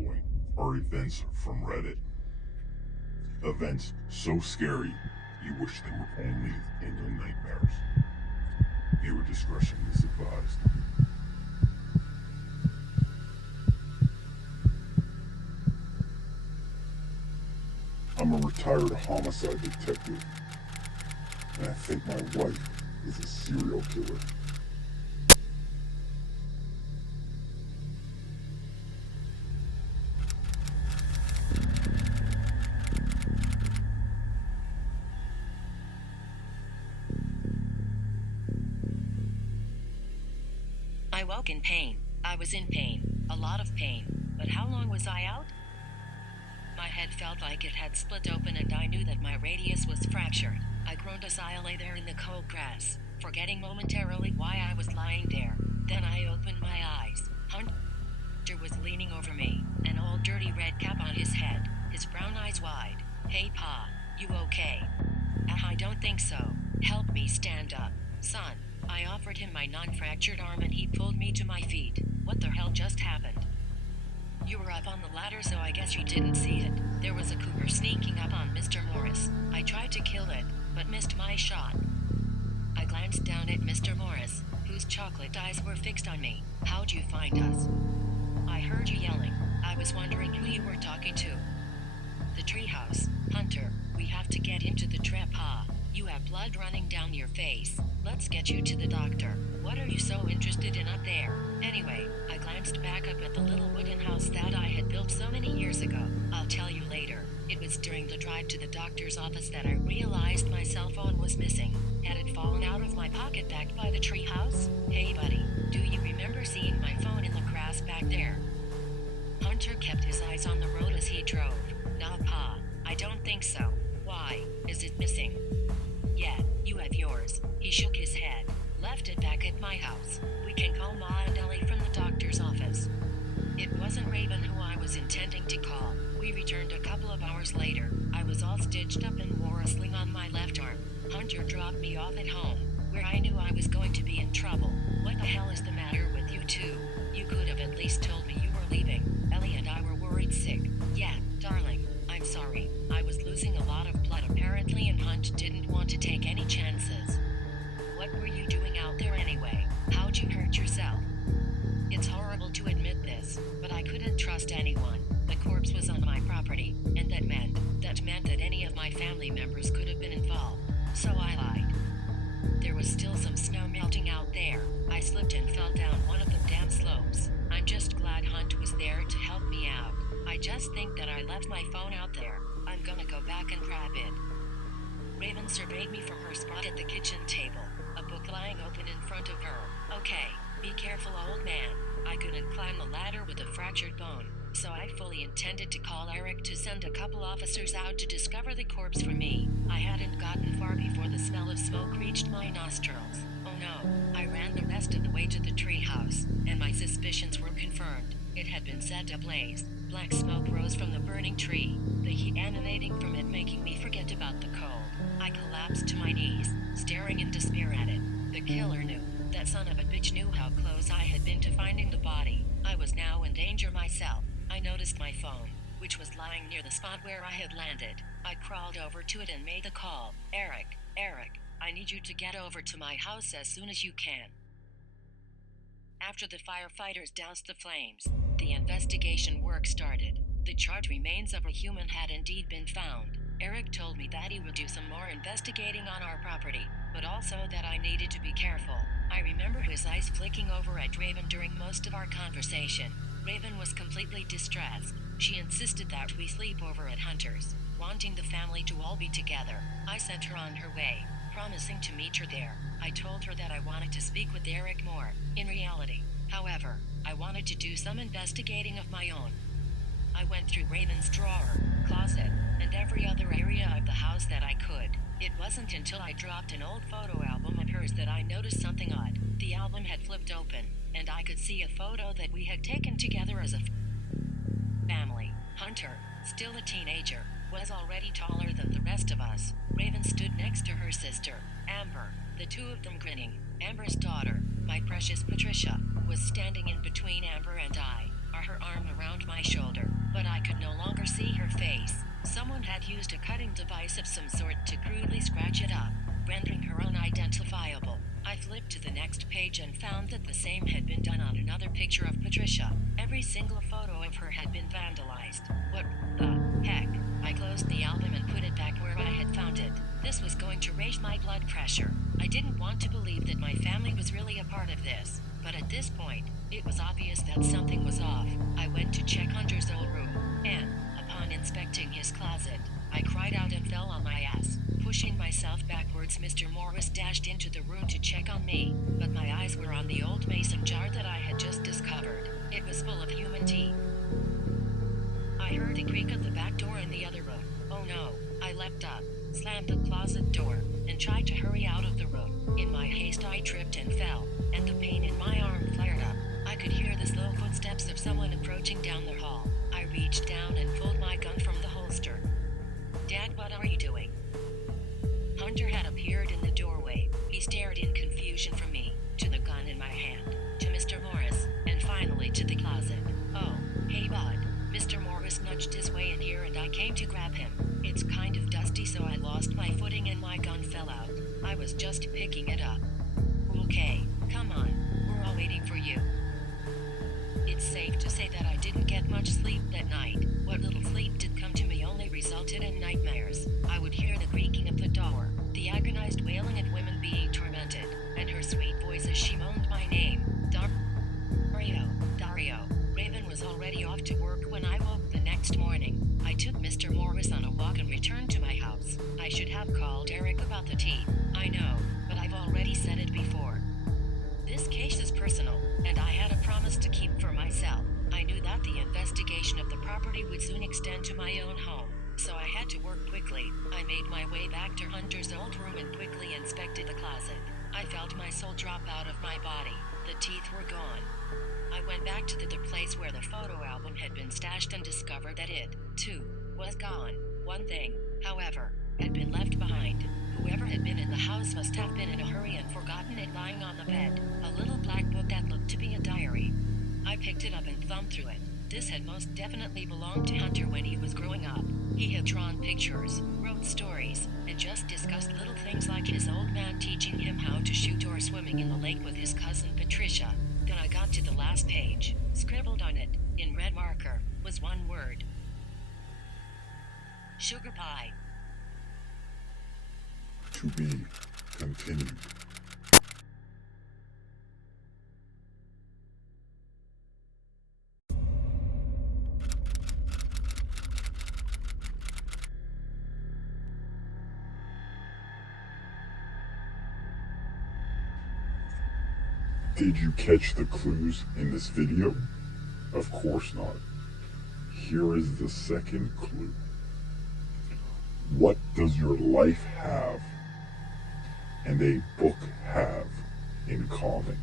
following are events from Reddit. Events so scary, you wish they were only in your nightmares. Viewer discretion is advised. I'm a retired homicide detective, and I think my wife is a serial killer. I woke in pain. I was in pain, a lot of pain. But how long was I out? My head felt like it had split open and I knew that my radius was fractured. I groaned as I lay there in the cold grass, forgetting momentarily why I was lying there. Then I opened my eyes. Hunter was leaning over me, an old dirty red cap on his head, his brown eyes wide. "Hey Pa, you okay?" "I don't think so. Help me stand up, son." I offered him my non-fractured arm and he pulled me to my feet. "What the hell just happened?" "You were up on the ladder, so I guess you didn't see it. There was a cougar sneaking up on Mr. Morris. I tried to kill it, but missed my shot." I glanced down at Mr. Morris, whose chocolate eyes were fixed on me. "How'd you find us?" "I heard you yelling. I was wondering who you were talking to." "The treehouse, Hunter. We have to get into the trap, Pa. You have blood running down your face. Let's get you to the doctor. What are you so interested in up there? Anyway," I glanced back up at the little wooden house that I had built so many years ago. "I'll tell you later. It was during the drive to the doctor's office that I realized my cell phone was missing. Had it fallen out of my pocket back by the treehouse? Hey buddy, do you remember seeing my phone in the grass back there?" Hunter kept his eyes on the road as he drove. "Nah, Pa, I don't think so. Why, is it missing?" "Yeah, you have yours." He shook his head. "Left it back at my house. We can call Ma and Ellie from the doctor's office." It wasn't Raven who I was intending to call. We returned a couple of hours later. I was all stitched up and wore a sling on my left arm. Hunter dropped me off at home, where I knew I was going to be in trouble. "What the hell is the matter with you two? You could have at least told me you were leaving. Ellie and I were worried sick." "Yeah, darling, I'm sorry. I was losing a lot of blood apparently and Hunt didn't want to take any chances." "What were you doing out there anyway? How'd you hurt yourself?" It's horrible to admit this, but I couldn't trust anyone. The corpse was on my property, and that meant that any of my family members could have been involved. So I lied. There was still some snow melting out there. I slipped and fell down one of the damn slopes. I'm just glad Hunt was there to help me out. I just think that I left my phone out there. I'm gonna go back and grab it. Raven surveyed me from her spot at the kitchen table, a book lying open in front of her. "Okay, be careful, old man. I couldn't climb the ladder with a fractured bone, so I fully intended to call Eric to send a couple officers out to discover the corpse for me. I hadn't gotten far before the smell of smoke reached my nostrils. Oh no, I ran the rest of the way to the treehouse, and my suspicions were confirmed. It had been set ablaze. Black smoke rose from the burning tree, the heat emanating from it making me forget about the cold. I collapsed to my knees, staring in despair at it. The killer knew. That son of a bitch knew how close I had been to finding the body. I was now in danger myself. I noticed my phone, which was lying near the spot where I had landed. I crawled over to it and made the call. Eric, I need you to get over to my house as soon as you can." After the firefighters doused the flames, the investigation work started. The charred remains of a human had indeed been found. Eric told me that he would do some more investigating on our property, but also that I needed to be careful. I remember his eyes flicking over at Raven during most of our conversation. Raven was completely distressed. She insisted that we sleep over at Hunter's, wanting the family to all be together. I sent her on her way, promising to meet her there. I told her that I wanted to speak with Eric more. In reality, however, I wanted to do some investigating of my own. I went through Raven's drawer, closet, and every other area of the house that I could. It wasn't until I dropped an old photo album of hers that I noticed something odd. The album had flipped open, and I could see a photo that we had taken together as a family. Hunter, still a teenager, was already taller than the rest of us. Raven stood next to her sister, Amber, the two of them grinning. Amber's daughter, my precious Patricia, was standing in between Amber and I. her arm around my shoulder, but I could no longer see her face. Someone had used a cutting device of some sort to crudely scratch it up, rendering her unidentifiable. I flipped to the next page and found that the same had been done on another picture of Patricia. Every single photo of her had been vandalized. What the heck? I closed the album and put it back where I had found it. This was going to raise my blood pressure. I didn't want to believe that my family was really a part of this, but at this point, it was obvious that something was off. I went to check Hunter's old room, and, upon inspecting his closet, I cried out and fell on my ass. Pushing myself backwards, Mr. Morris dashed into the room to check on me, but my eyes were on the old mason jar that I had just discovered. It was full of human teeth. I heard a creak of the back door in the other room. Oh no! I leapt up, slammed the closet door, and tried to hurry out of the room. In my haste I tripped and fell, and the pain in my arm flared up. I could hear the slow footsteps of someone approaching down the hall. I reached down and pulled my gun from the holster. Dad, what are you doing? Hunter had appeared in the doorway. He stared in confusion from me, to the gun in my hand, to Mr. Morris, and finally to the closet. Oh, hey bud. Mr. Morris nudged his way in here and I came to grab him. It's kind of dusty so I lost my footing and my gun fell out. I was just picking it up. Okay, come on, we're all waiting for you. It's safe to say that I didn't get much sleep that night. What little sleep did come to me only resulted in nightmares. I would hear the creaking of the door, the agonized wailing of women being tormented, and her sweet voice as she moaned my name. Dario. Raven was already off to work when I woke the next morning. I took Mr. Morris on a walk and returned to my house. I should have called Eric about the teeth. I know, but I've already said it before. This case is personal, and I had a promise to keep for myself. I knew that the investigation of the property would soon extend to my own home, so I had to work quickly. I made my way back to Hunter's old room and quickly inspected the closet. I felt my soul drop out of my body. The teeth were gone. I went back to the place where the photo album had been stashed and discovered that it, too, was gone. One thing, however, had been left behind. Whoever had been in the house must have been in a hurry and forgotten it lying on the bed. A little black book that looked to be a diary. I picked it up and thumbed through it. This had most definitely belonged to Hunter when he was growing up. He had drawn pictures, wrote stories, and just discussed little things like his old man teaching him how to shoot or swimming in the lake with his cousin Patricia. Then I got to the last page. Scribbled on it, in red marker, was one word. Sugar pie. To be continued. Did you catch the clues in this video? Of course not. Here is the second clue. What does your life have and a book have in common?